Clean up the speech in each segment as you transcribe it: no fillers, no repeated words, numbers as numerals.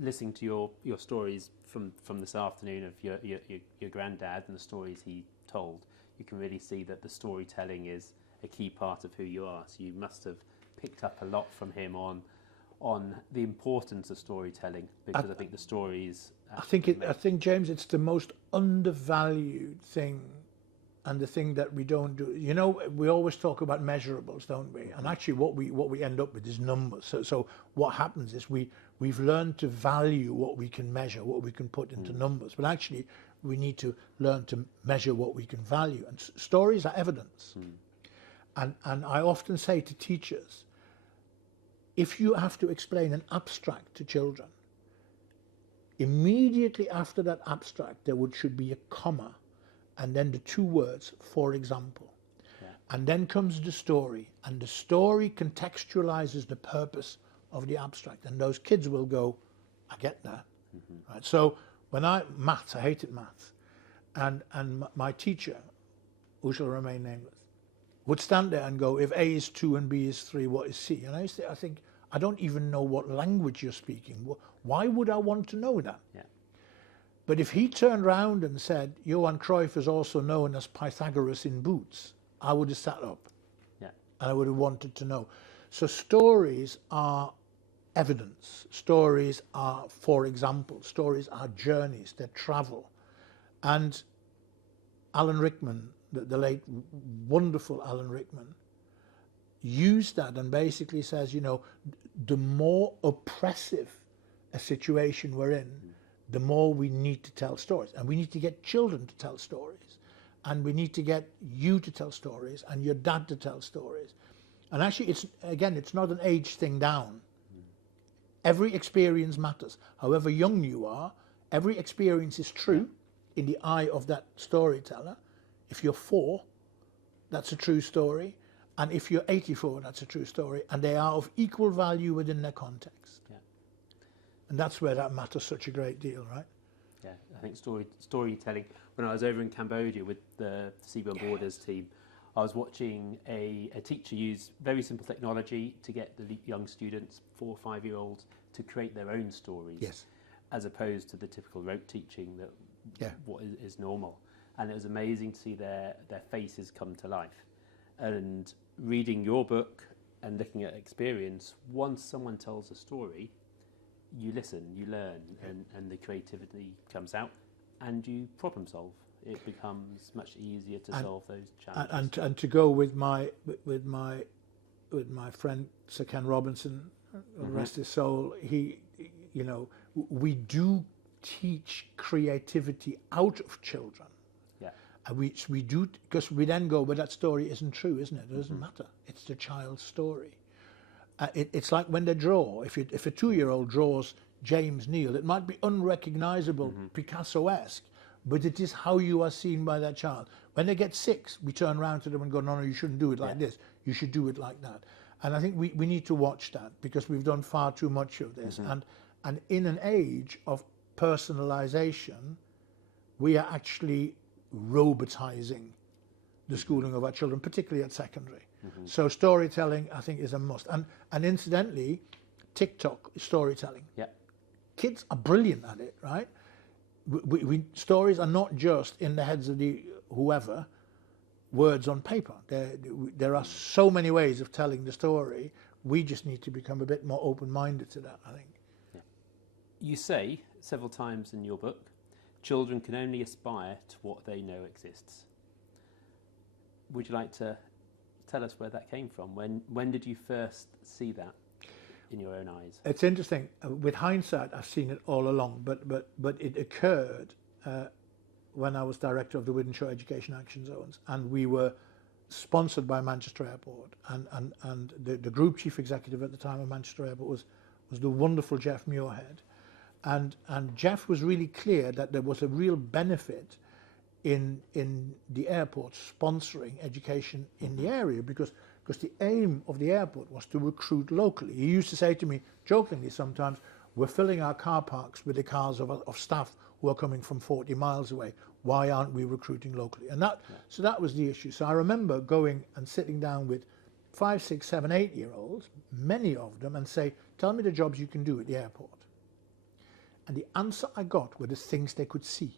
listening to your stories from this afternoon of your granddad and the stories he told, you can really see that the storytelling is a key part of who you are. So you must have picked up a lot from him on the importance of storytelling, because I think the stories. I think James, it's the most undervalued thing, and the thing that we don't do. You know, we always talk about measurables, don't we? And actually, what we end up with is numbers. So what happens is we've learned to value what we can measure, what we can put into numbers. But actually, we need to learn to measure what we can value. And stories are evidence. And I often say to teachers, if you have to explain an abstract to children, immediately after that abstract, there should be a comma, and then the two words, for example. Yeah. And then comes the story, and the story contextualizes the purpose of the abstract, and those kids will go, I get that. Right? So when I hated maths, and my teacher, who shall remain nameless, would stand there and go, if A is 2 and B is 3, what is C? And I think, I don't even know what language you're speaking. Why would I want to know that? Yeah. But if he turned round and said, Johan Cruyff is also known as Pythagoras in boots, I would have sat up. Yeah. And I would have wanted to know. So stories are evidence. Stories are, for example, stories are journeys, they're travel. And Alan Rickman, the late wonderful Alan Rickman, used that and basically says, you know, the more oppressive a situation we're in, the more we need to tell stories. And we need to get children to tell stories. And we need to get you to tell stories and your dad to tell stories. And actually, it's not an age thing down. Every experience matters. However young you are, every experience is true in the eye of that storyteller. If you're 4, that's a true story. And if you're 84, that's a true story. And they are of equal value within their context. Yeah. And that's where that matters such a great deal, right? Yeah, I think storytelling. When I was over in Cambodia with the Seaborne Borders team, I was watching a teacher use very simple technology to get the young students, 4 or 5-year-olds, to create their own stories. Yes. As opposed to the typical rote teaching that what is normal. And it was amazing to see their faces come to life. And reading your book and looking at experience, once someone tells a story, you listen, you learn, and the creativity comes out, and you problem solve. It becomes much easier to solve those challenges. And to go with my friend Sir Ken Robinson, rest his soul, he, you know, we do teach creativity out of children. And we do, because we then go, but that story isn't true, isn't it? It doesn't matter. It's the child's story. It's like when they draw. If a 2-year-old draws James Neill, it might be unrecognizable, Picasso-esque, but it is how you are seen by that child. When they get 6, we turn around to them and go, no, you shouldn't do it like this. You should do it like that. And I think we need to watch that, because we've done far too much of this. And in an age of personalization, we are actually robotizing the schooling of our children, particularly at secondary. So storytelling, I think, is a must. And incidentally, TikTok is storytelling. Yeah. Kids are brilliant at it, right? Stories are not just in the heads of whoever, words on paper. There are so many ways of telling the story. We just need to become a bit more open-minded to that, I think. Yeah. You say several times in your book, children can only aspire to what they know exists. Would you like to tell us where that came from? When did you first see that in your own eyes? It's interesting. With hindsight, I've seen it all along, but it occurred when I was director of the Wythenshawe Education Action Zones, and we were sponsored by Manchester Airport, and the group chief executive at the time of Manchester Airport was the wonderful Jeff Muirhead. And Jeff was really clear that there was a real benefit in the airport sponsoring education in the area, because the aim of the airport was to recruit locally. He used to say to me, jokingly sometimes, we're filling our car parks with the cars of staff who are coming from 40 miles away. Why aren't we recruiting locally? And so that was the issue. So I remember going and sitting down with 5, 6, 7, 8-year-olds, many of them, and say, tell me the jobs you can do at the airport. And the answer I got were the things they could see,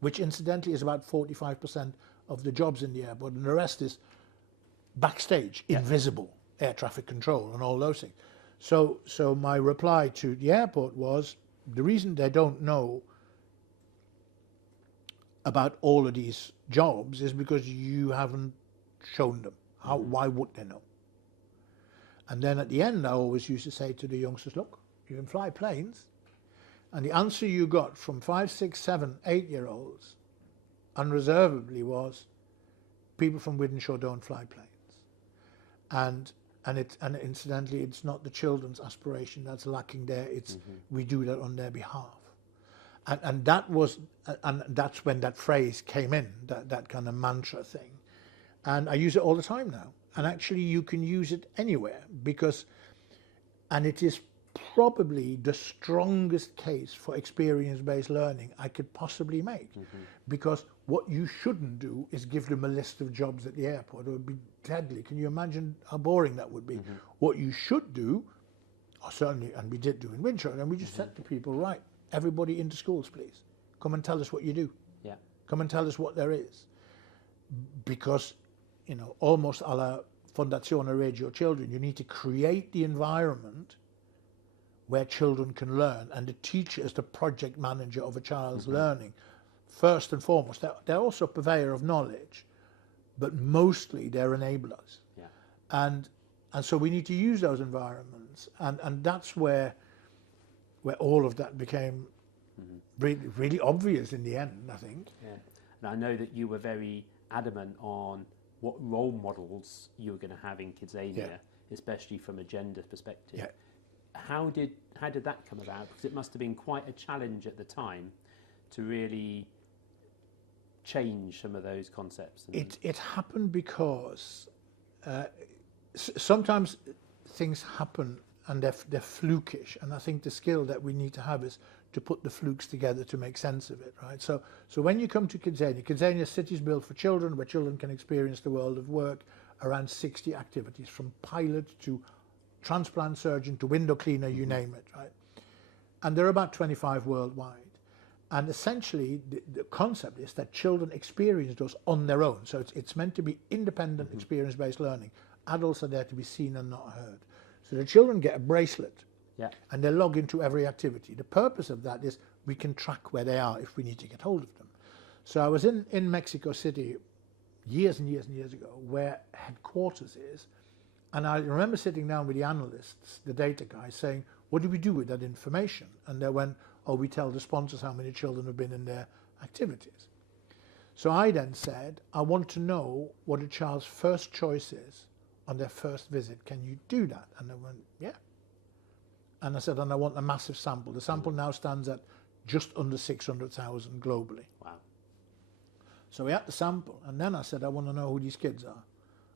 which incidentally is about 45% of the jobs in the airport, and the rest is backstage, invisible, air traffic control and all those things. So my reply to the airport was, the reason they don't know about all of these jobs is because you haven't shown them. Why would they know? And then at the end, I always used to say to the youngsters, look, you can fly planes. And the answer you got from 5, 6, 7, 8-year-olds unreservedly was, people from Wythenshawe don't fly planes. And incidentally, it's not the children's aspiration that's lacking there. It's we do that on their behalf. And that's when that phrase came in, that kind of mantra thing. And I use it all the time now. And actually, you can use it anywhere and it is probably the strongest case for experience-based learning I could possibly make. Because what you shouldn't do is give them a list of jobs at the airport. It would be deadly. Can you imagine how boring that would be? What you should do, or certainly, and we did do in Winchester, and we just said to people, right, everybody into schools, please. Come and tell us what you do. Yeah. Come and tell us what there is. Because, almost a la Fondazione Reggio Children, you need to create the environment where children can learn, and the teacher is the project manager of a child's learning. First and foremost, they're also a purveyor of knowledge, but mostly they're enablers. Yeah. And so we need to use those environments, and that's where all of that became really, really obvious in the end, I think. Yeah. And I know that you were very adamant on what role models you were going to have in Kidzania, especially from a gender perspective. Yeah. How did that come about? Because it must have been quite a challenge at the time to really change some of those concepts. It happened because sometimes things happen and they're flukish, and I think the skill that we need to have is to put the flukes together to make sense of it, right? So when you come to Kidzania city is built for children, where children can experience the world of work, around 60 activities, from pilot to transplant surgeon to window cleaner, you name it, right? And there are about 25 worldwide. And essentially, the concept is that children experience those on their own. So it's meant to be independent, experience-based learning. Adults are there to be seen and not heard. So the children get a bracelet, and they log into every activity. The purpose of that is we can track where they are if we need to get hold of them. So I was in Mexico City years and years and years ago, where headquarters is, and I remember sitting down with the analysts, the data guys, saying, what do we do with that information? And they went, oh, we tell the sponsors how many children have been in their activities. So I then said, I want to know what a child's first choice is on their first visit. Can you do that? And they went, yeah. And I said, and I want a massive sample. The sample now stands at just under 600,000 globally. Wow. So we had the sample, and then I said, I want to know who these kids are.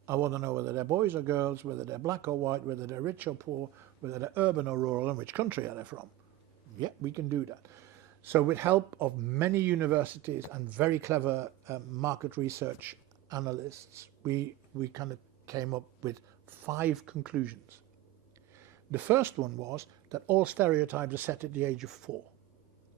I want to know whether they're boys or girls, whether they're black or white, whether they're rich or poor, whether they're urban or rural, and which country are they from. Yeah, we can do that. So with help of many universities and very clever market research analysts, we kind of came up with 5 conclusions. The first one was that all stereotypes are set at the age of 4.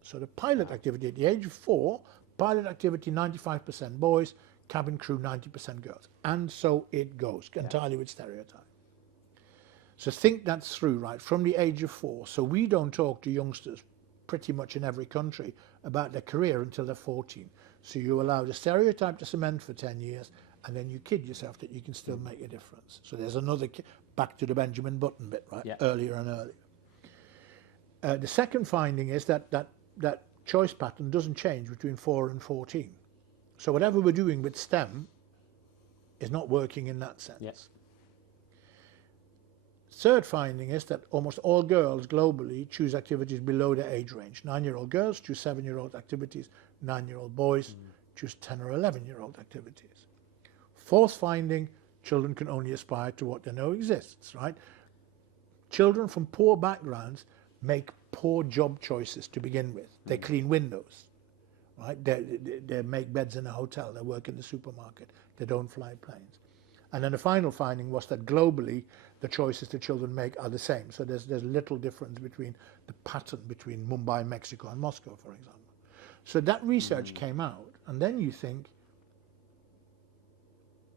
So the pilot activity at the age of 4, pilot activity 95% boys, cabin crew 90% girls. And so it goes, entirely with stereotype. So think that through, right, from the age of 4. So we don't talk to youngsters pretty much in every country about their career until they're 14. So you allow the stereotype to cement for 10 years, and then you kid yourself that you can still make a difference. So there's another, back to the Benjamin Button bit, right, earlier and earlier. The second finding is that choice pattern doesn't change between 4 and 14. So whatever we're doing with STEM is not working in that sense. Yes. Third finding is that almost all girls globally choose activities below their age range. 9-year-old girls choose 7-year-old activities. 9-year-old boys choose 10 or 11-year-old activities. Fourth finding, children can only aspire to what they know exists, right? Children from poor backgrounds make poor job choices to begin with. They clean windows, right? They make beds in a hotel. They work in the supermarket. They don't fly planes. And then the final finding was that globally, the choices the children make are the same. So there's little difference between the pattern between Mumbai, Mexico, and Moscow, for example. So that research came out, and then you think,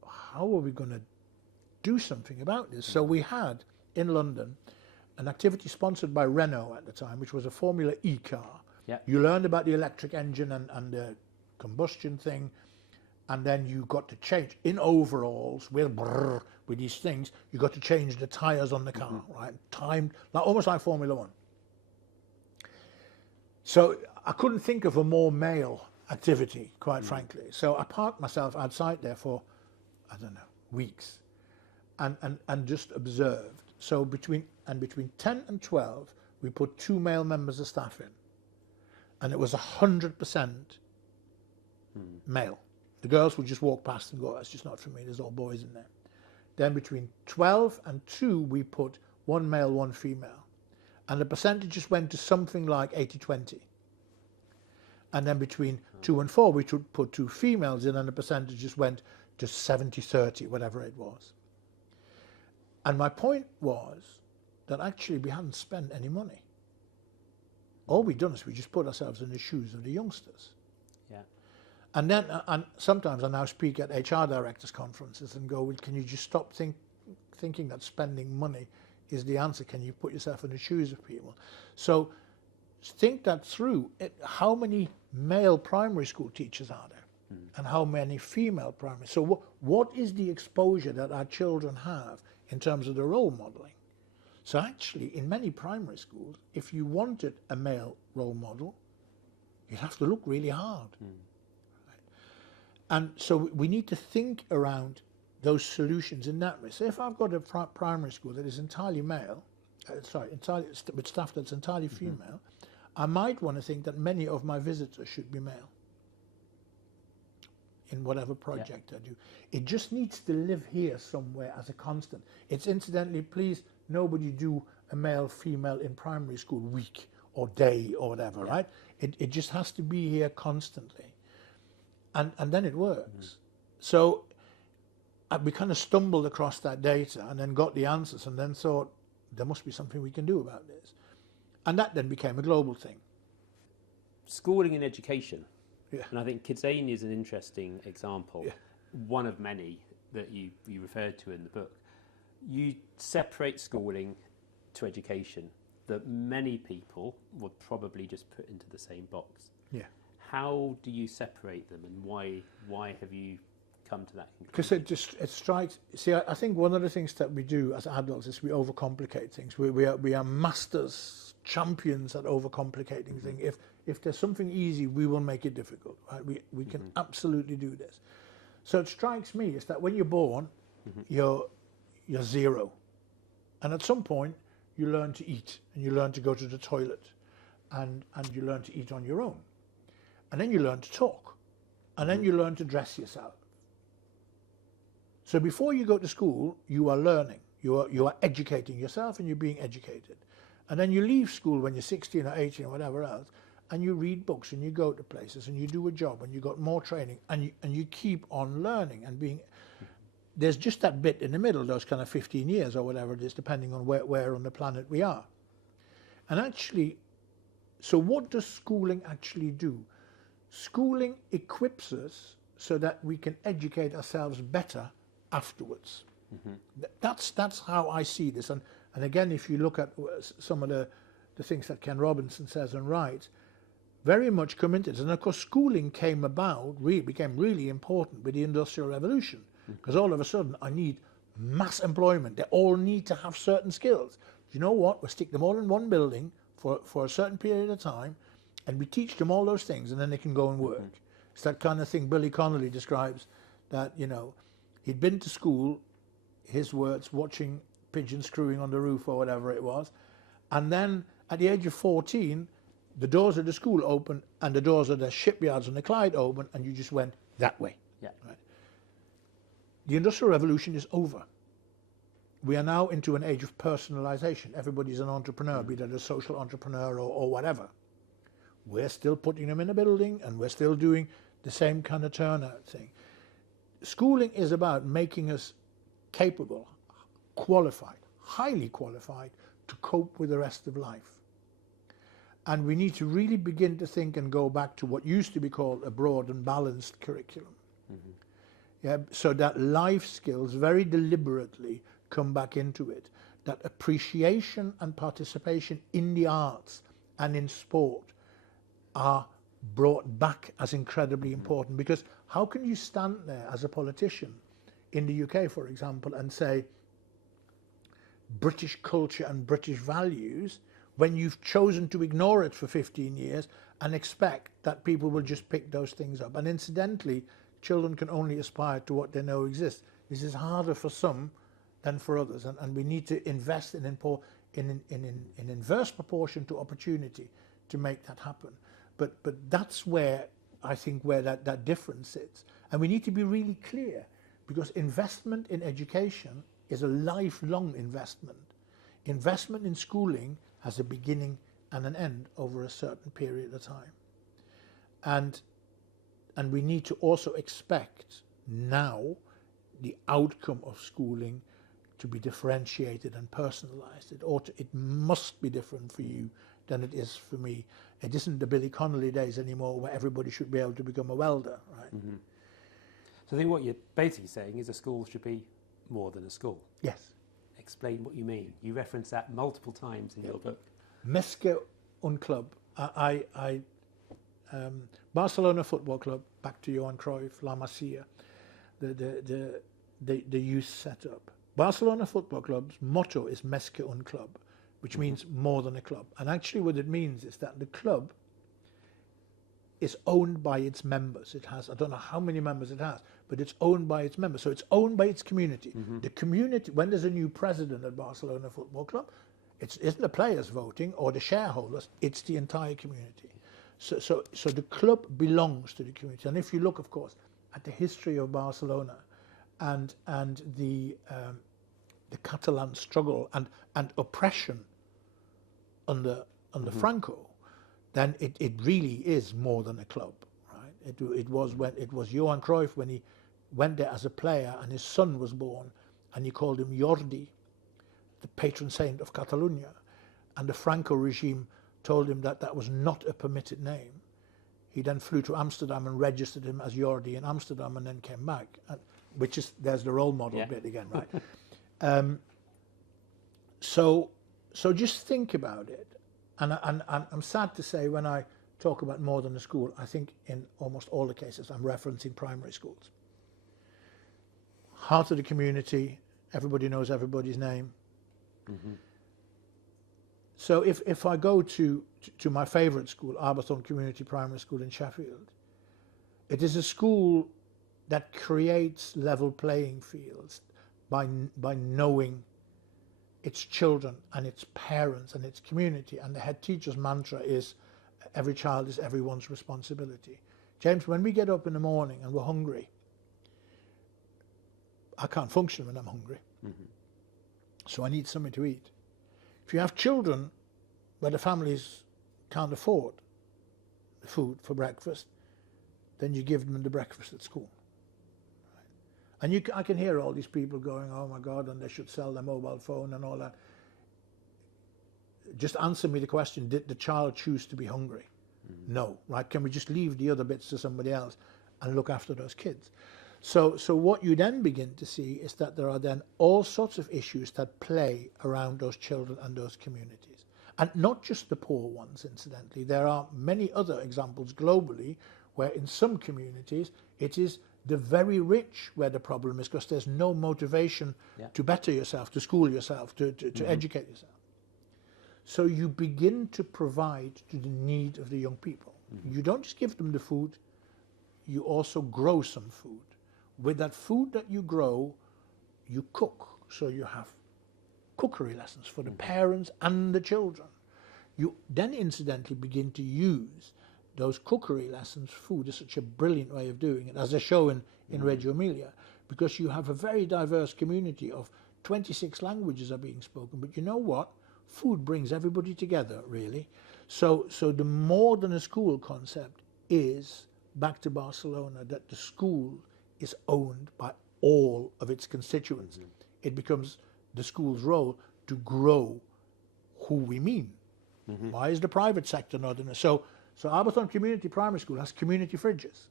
how are we going to do something about this? So we had in London an activity sponsored by Renault at the time, which was a Formula E car. Yeah. You learned about the electric engine and the combustion thing, and then you got to change in overalls with these things. You got to change the tires on the car, right? Timed, like almost like Formula One. So I couldn't think of a more male activity, quite frankly. So I parked myself outside there for, I don't know, weeks, and just observed. So between 10 and 12, we put 2 male members of staff in, and it was 100% male. The girls would just walk past and go, that's just not for me, there's all boys in there. Then between 12 and 2, we put 1 male, 1 female. And the percentages went to something like 80-20. And then between 2 and 4, we put 2 females in, and the percentages went to 70-30, whatever it was. And my point was that actually we hadn't spent any money. All we'd done is we just put ourselves in the shoes of the youngsters. Yeah. And then, and sometimes I now speak at HR directors' conferences and go, well, can you just stop thinking that spending money is the answer? Can you put yourself in the shoes of people? So think that through. How many male primary school teachers are there? And how many female primary? So what is the exposure that our children have in terms of the role modeling? So actually, in many primary schools, if you wanted a male role model, you'd have to look really hard. And so we need to think around those solutions in that way. So if I've got a primary school that is entirely male, entirely with staff that's entirely female, I might want to think that many of my visitors should be male in whatever project I do. It just needs to live here somewhere as a constant. It's incidentally, please, nobody do a male-female in primary school week or day or whatever, right? It just has to be here constantly. And then it works. So we kind of stumbled across that data and then got the answers and then thought, there must be something we can do about this. And that then became a global thing. Schooling and education. Yeah. And I think Kidzania is an interesting example, Yeah. one of many that you referred to in the book. You separate schooling to education that many people would probably just put into the same box. Yeah. How do you separate them, and why have you come to that Because conclusion? it strikes. See, I think one of the things that we do as adults is we overcomplicate things. We are masters, champions at overcomplicating things. If there's something easy, we will make it difficult. Right? We can absolutely do this. So it strikes me is that when you're born, you're 0, and at some point you learn to eat and you learn to go to the toilet, and you learn to eat on your own, and then you learn to talk, and then you learn to dress yourself. So before you go to school, you are learning. You are educating yourself, and you're being educated. And then you leave school when you're 16 or 18 or whatever else, and you read books, and you go to places, and you do a job, and you got more training, and you keep on learning and being. There's just that bit in the middle, those kind of 15 years or whatever it is, depending on where on the planet we are. And actually, so what does schooling actually do? Schooling equips us so that we can educate ourselves better afterwards. That's how I see this. And again, if you look at some of the things that Ken Robinson says and writes, very much come into this. And of course, schooling came about, became really important with the Industrial Revolution, because all of a sudden I need mass employment. They all need to have certain skills. You know what? We'll stick them all in one building for a certain period of time, and we teach them all those things, and then they can go and work. It's that kind of thing Billy Connolly describes, that, he'd been to school, his words, watching pigeons screwing on the roof or whatever it was, and then at the age of 14, the doors of the school opened and the doors of the shipyards on the Clyde opened, and you just went that way. Yeah. Right? The Industrial Revolution is over. We are now into an age of personalization. Everybody's an entrepreneur, be that a social entrepreneur or whatever. We're still putting them in a building, and we're still doing the same kind of turnout thing. Schooling is about making us capable, qualified, highly qualified to cope with the rest of life. And we need to really begin to think and go back to what used to be called a broad and balanced curriculum. Yeah, so that life skills very deliberately come back into it, that appreciation and participation in the arts and in sport are brought back as incredibly important. Because how can you stand there as a politician in the UK, for example, and say British culture and British values when you've chosen to ignore it for 15 years and expect that people will just pick those things up? And incidentally, children can only aspire to what they know exists. This is harder for some than for others, and we need to invest in inverse proportion to opportunity to make that happen. But that's where I think where that difference sits. And we need to be really clear, because investment in education is a lifelong investment. Investment in schooling has a beginning and an end over a certain period of time. And we need to also expect now the outcome of schooling to be differentiated and personalised. It must be different for you than it is for me. It isn't the Billy Connolly days anymore where everybody should be able to become a welder, right? Mm-hmm. So I think what you're basically saying is a school should be more than a school. Yes. Explain what you mean. You reference that multiple times in your book. Més que un club. Barcelona Football Club, back to Johan Cruyff, La Masia, the youth setup. Barcelona Football Club's motto is Més que un club, which means more than a club. And actually what it means is that the club is owned by its members. It has, I don't know how many members it has, but it's owned by its members. So it's owned by its community. The community, when there's a new president at Barcelona Football Club, it isn't the players voting or the shareholders, it's the entire community. So the club belongs to the community. And if you look, of course, at the history of Barcelona and the Catalan struggle and oppression under Franco, then it really is more than a club, right? It was Johan Cruyff when he went there as a player and his son was born, and he called him Jordi, the patron saint of Catalonia, and the Franco regime told him that that was not a permitted name. He then flew to Amsterdam and registered him as Jordi in Amsterdam and then came back, which is, there's the role model bit again, right? So just think about it. And I'm sad to say when I talk about more than a school, I think in almost all the cases I'm referencing primary schools. Heart of the community, everybody knows everybody's name. So if I go to my favourite school, Arbourthorne Community Primary School in Sheffield, it is a school that creates level playing fields by knowing its children and its parents and its community. And the head teacher's mantra is, every child is everyone's responsibility. James, when we get up in the morning and we're hungry, I can't function when I'm hungry. So I need something to eat. If you have children where the families can't afford the food for breakfast, then you give them the breakfast at school. Right? And I can hear all these people going, oh my God, and they should sell their mobile phone and all that. Just answer me the question, did the child choose to be hungry? No, right? Can we just leave the other bits to somebody else and look after those kids? So what you then begin to see is that there are then all sorts of issues that play around those children and those communities. And not just the poor ones, incidentally. There are many other examples globally where in some communities it is the very rich where the problem is, because there's no motivation to better yourself, to school yourself, to educate yourself. So you begin to provide to the need of the young people. You don't just give them the food, you also grow some food. With that food that you grow, you cook. So you have cookery lessons for the parents and the children. You then incidentally begin to use those cookery lessons. Food is such a brilliant way of doing it, as I show in Reggio Emilia, because you have a very diverse community of 26 languages are being spoken. But you know what? Food brings everybody together, really. So the more than a school concept is, back to Barcelona, that the school is owned by all of its constituents. it becomes the school's role to grow who we mean. Why is the private sector not in it? So Arbourthorne Community Primary School has community fridges.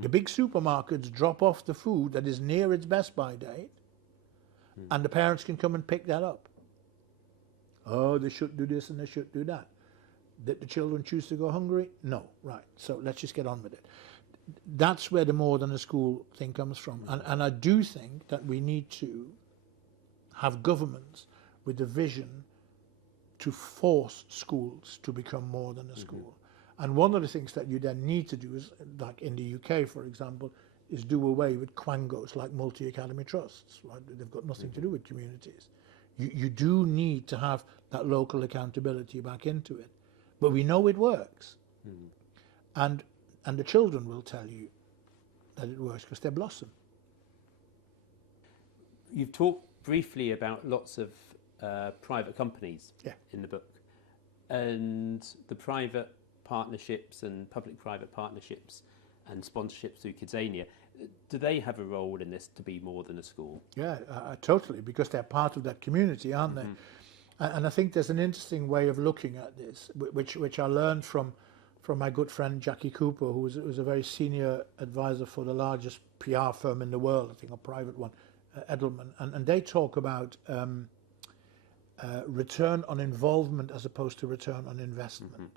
The big supermarkets drop off the food that is near its best by date, and the parents can come and pick that up. Oh, they should do this and they should do that. Did the children choose to go hungry? No. Right. So let's just get on with it. That's where the more than a school thing comes from. And I do think that we need to have governments with a vision to force schools to become more than a school. And one of the things that you then need to do is, like in the UK, for example, is do away with quangos like multi-academy trusts. Right? They've got nothing to do with communities. You do need to have that local accountability back into it. But we know it works. And the children will tell you that it works because they blossom. You've talked briefly about lots of private companies in the book, and the private partnerships and public-private partnerships and sponsorships through Kidsania. Do they have a role in this to be more than a school? Yeah, totally, because they're part of that community, aren't they? And I think there's an interesting way of looking at this, which I learned from my good friend Jackie Cooper, who was a very senior advisor for the largest PR firm in the world, I think a private one, Edelman. And they talk about return on involvement as opposed to return on investment.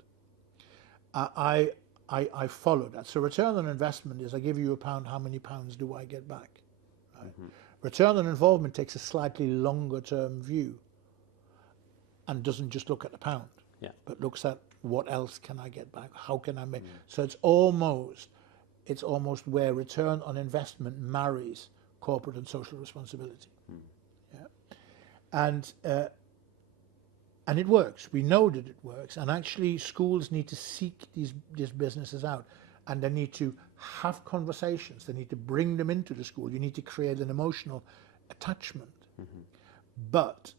I follow that. So return on investment is, I give you £1, how many pounds do I get back? Right? Return on involvement takes a slightly longer term view and doesn't just look at the pound, but looks at what else can I get back? How can I make? So it's almost where return on investment marries corporate and social responsibility. And it works. We know that it works. And actually, schools need to seek these businesses out, and they need to have conversations. They need to bring them into the school. You need to create an emotional attachment. But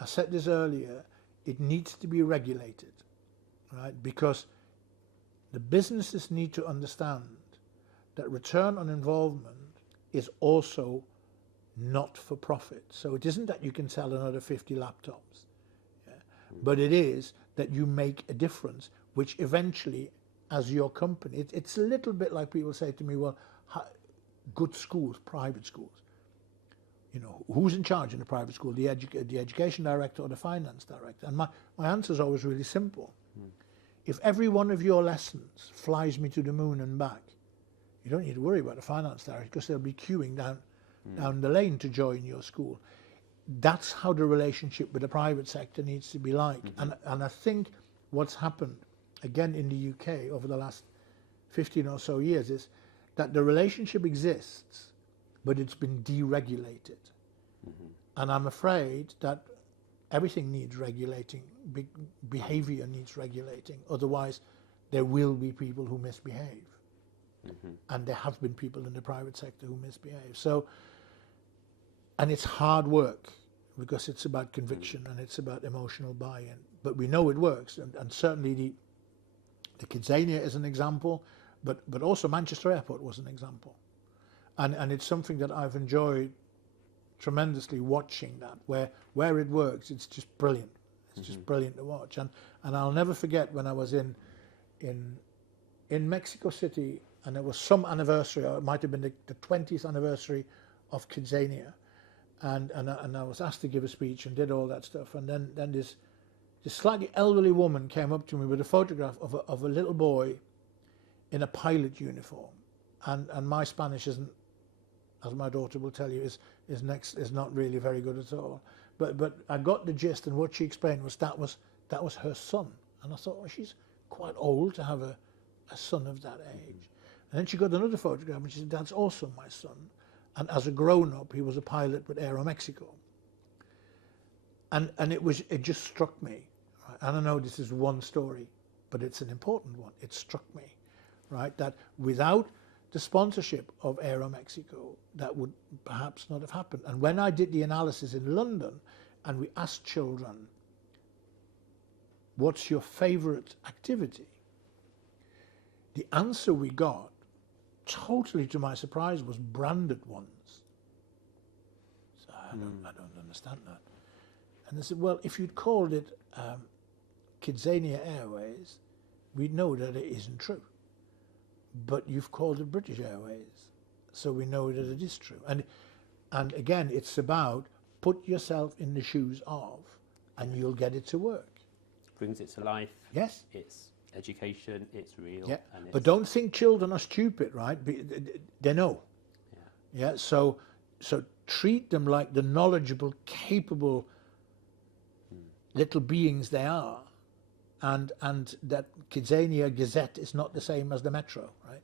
I said this earlier, it needs to be regulated, right? Because the businesses need to understand that return on involvement is also not for profit. So it isn't that you can sell another 50 laptops. But it is that you make a difference, which eventually, as your company, it's a little bit like people say to me, well, good schools, private schools, you know, who's in charge in the private school, the education director or the finance director? And my answer is always really simple. If every one of your lessons flies me to the moon and back, you don't need to worry about the finance director, because they'll be queuing down the lane to join your school. That's how the relationship with the private sector needs to be like. And I think what's happened, again, in the UK over the last 15 or so years is that the relationship exists, but it's been deregulated. And I'm afraid that everything needs regulating, behavior needs regulating, otherwise there will be people who misbehave. And there have been people in the private sector who misbehave. So, and it's hard work, because it's about conviction and it's about emotional buy-in. But we know it works, and certainly the Kidsania is an example, but also Manchester Airport was an example. And it's something that I've enjoyed tremendously watching that, where it works, it's just brilliant. It's just brilliant to watch. And I'll never forget when I was in Mexico City, and there was some anniversary, or it might have been the 20th anniversary of Kidsania. And I was asked to give a speech and did all that stuff. And then this slightly elderly woman came up to me with a photograph of a little boy in a pilot uniform. And my Spanish isn't, as my daughter will tell you, is not really very good at all. But I got the gist, and what she explained was that was her son. And I thought, well, she's quite old to have a son of that age. And then she got another photograph, and she said, that's also my son. And as a grown-up, he was a pilot with Aeromexico. And it just struck me. Right? I don't know, this is one story, but it's an important one. It struck me, right, that without the sponsorship of Aeromexico, that would perhaps not have happened. And when I did the analysis in London, and we asked children, what's your favorite activity? The answer we got, totally to my surprise, was branded ones. So I don't understand that. And they said, well, if you'd called it Kidzania Airways, we'd know that it isn't true. But you've called it British Airways, so we know that it is true. And again, it's about put yourself in the shoes of, and you'll get it to work. Brings it to life. Yes. It's education, it's real. Yeah. And it's, But don't think children are stupid, right? They know. Yeah. So treat them like the knowledgeable, capable little beings they are, and that Kidzania Gazette is not the same as the Metro, right?